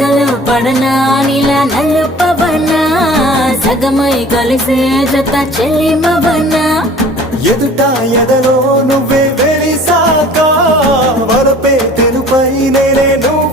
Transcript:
ఎదలో పడనా నీలా నలుపవనా సగమై కలిసే జత చెల్లిమవనా ఎదుట ఎదలో నువ్వే వెలిసాక వరపే తెరుపై నేనే నువ్వు